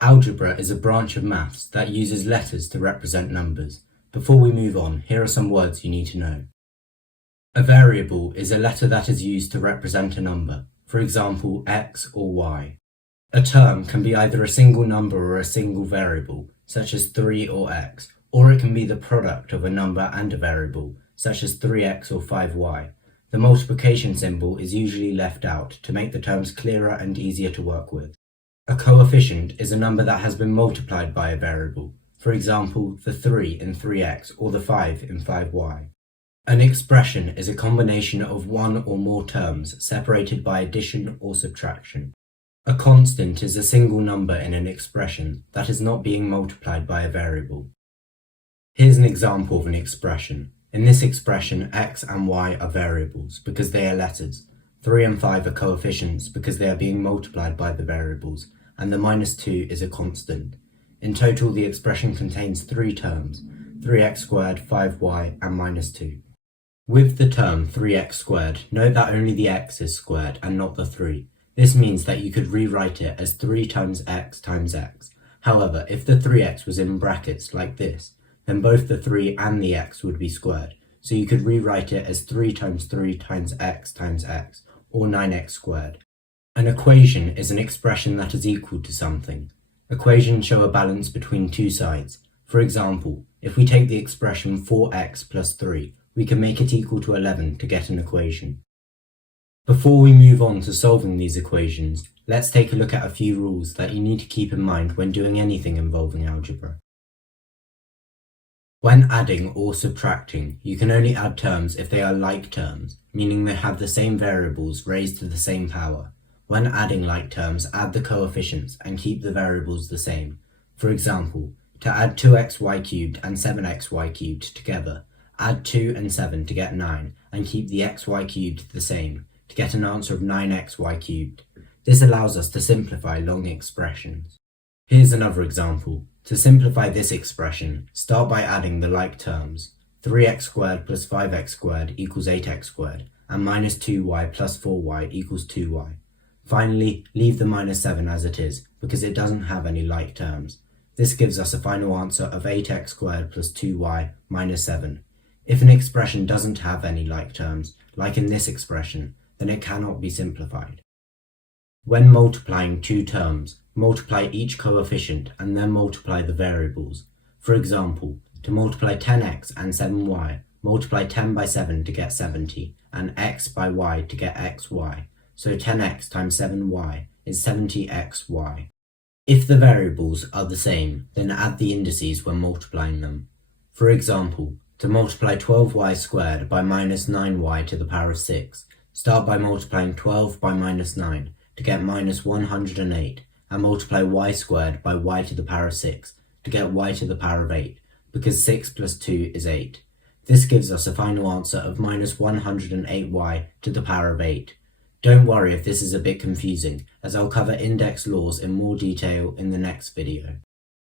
Algebra is a branch of maths that uses letters to represent numbers. Before we move on, here are some words you need to know. A variable is a letter that is used to represent a number, for example, x or y. A term can be either a single number or a single variable, such as 3 or x, or it can be the product of a number and a variable, such as 3x or 5y. The multiplication symbol is usually left out to make the terms clearer and easier to work with. A coefficient is a number that has been multiplied by a variable, for example, the 3 in 3x or the 5 in 5y. An expression is a combination of one or more terms separated by addition or subtraction. A constant is a single number in an expression that is not being multiplied by a variable. Here's an example of an expression. In this expression, x and y are variables because they are letters. 3 and 5 are coefficients because they are being multiplied by the variables, and the -2 is a constant. In total, the expression contains 3 terms, 3x squared, 5y, and -2. With the term 3x squared, note that only the x is squared and not the 3. This means that you could rewrite it as 3 times x times x. However, if the 3x was in brackets like this, then both the 3 and the x would be squared, so you could rewrite it as 3 times x, or 9x squared. An equation is an expression that is equal to something. Equations show a balance between two sides. For example, if we take the expression 4x plus 3, we can make it equal to 11 to get an equation. Before we move on to solving these equations, let's take a look at a few rules that you need to keep in mind when doing anything involving algebra. When adding or subtracting, you can only add terms if they are like terms, meaning they have the same variables raised to the same power. When adding like terms, add the coefficients and keep the variables the same. For example, to add 2xy cubed and 7xy cubed together, add 2 and 7 to get 9 and keep the xy cubed the same to get an answer of 9xy cubed. This allows us to simplify long expressions. Here's another example. To simplify this expression, start by adding the like terms. 3x squared plus 5x squared equals 8x squared, and -2y plus 4y equals 2y. Finally, leave the -7 as it is, because it doesn't have any like terms. This gives us a final answer of 8x squared plus 2y minus 7. If an expression doesn't have any like terms, like in this expression, then it cannot be simplified. When multiplying two terms, multiply each coefficient and then multiply the variables. For example, to multiply 10x and 7y, multiply 10 by 7 to get 70, and x by y to get xy. So 10x times 7y is 70xy. If the variables are the same, then add the indices when multiplying them. For example, to multiply 12y squared by minus 9y to the power of 6, start by multiplying 12 by minus 9 to get minus 108, and multiply y squared by y to the power of 6 to get y to the power of 8, because 6 plus 2 is 8. This gives us a final answer of minus 108y to the power of 8. Don't worry if this is a bit confusing, as I'll cover index laws in more detail in the next video.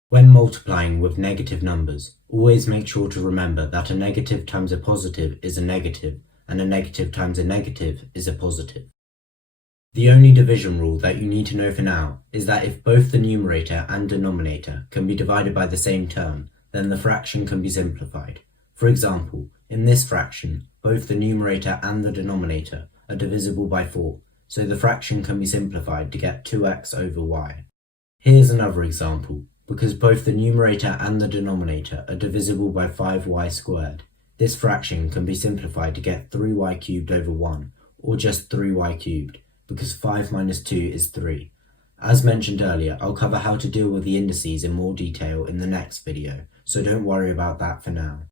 When multiplying with negative numbers, always make sure to remember that a negative times a positive is a negative, and a negative times a negative is a positive. The only division rule that you need to know for now is that if both the numerator and denominator can be divided by the same term, then the fraction can be simplified. For example, in this fraction, both the numerator and the denominator are divisible by 4, so the fraction can be simplified to get 2x over y. Here's another example. Because both the numerator and the denominator are divisible by 5y squared, this fraction can be simplified to get 3y cubed over 1, or just 3y cubed, because 5 minus 2 is 3. As mentioned earlier, I'll cover how to deal with the indices in more detail in the next video, so don't worry about that for now.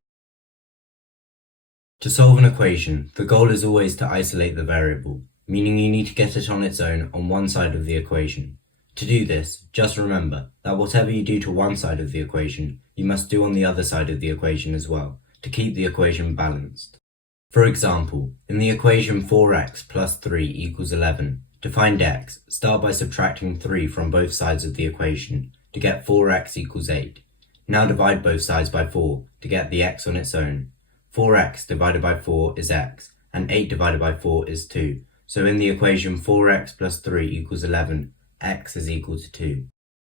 To solve an equation, the goal is always to isolate the variable, meaning you need to get it on its own on one side of the equation. To do this, just remember that whatever you do to one side of the equation, you must do on the other side of the equation as well, to keep the equation balanced. For example, in the equation 4x plus 3 equals 11, to find x, start by subtracting 3 from both sides of the equation to get 4x equals 8. Now divide both sides by 4 to get the x on its own. 4x divided by 4 is x, and 8 divided by 4 is 2. So in the equation 4x plus 3 equals 11, x is equal to 2.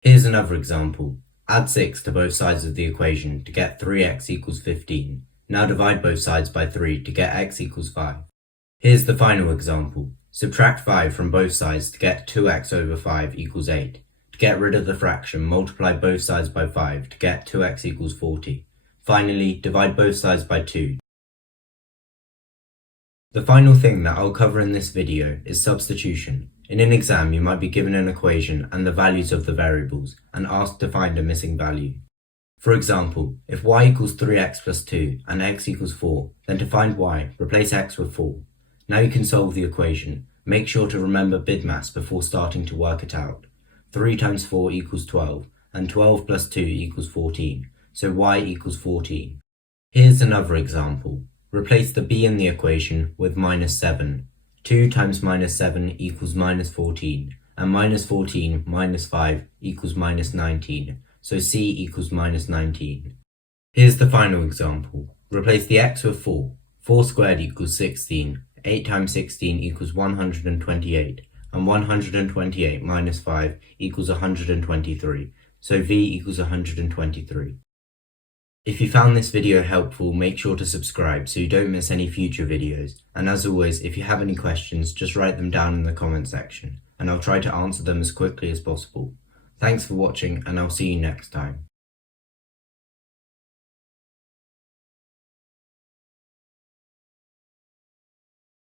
Here's another example. Add 6 to both sides of the equation to get 3x equals 15. Now divide both sides by 3 to get x equals 5. Here's the final example. Subtract 5 from both sides to get 2x over 5 equals 8. To get rid of the fraction, multiply both sides by 5 to get 2x equals 40. Finally, divide both sides by 2. The final thing that I'll cover in this video is substitution. In an exam, you might be given an equation and the values of the variables and asked to find a missing value. For example, if y equals 3x plus 2 and x equals 4, then to find y, replace x with 4. Now you can solve the equation. Make sure to remember BIDMAS before starting to work it out. 3 times 4 equals 12, and 12 plus 2 equals 14, so y equals 14. Here's another example. Replace the b in the equation with minus 7. 2 times minus 7 equals minus 14, and minus 14 minus 5 equals minus 19, so c equals minus 19. Here's the final example. Replace the x with 4. 4 squared equals 16, 8 times 16 equals 128, and 128 minus 5 equals 123, so v equals 123. If you found this video helpful, make sure to subscribe so you don't miss any future videos. And as always, if you have any questions, just write them down in the comment section, and I'll try to answer them as quickly as possible. Thanks for watching, and I'll see you next time.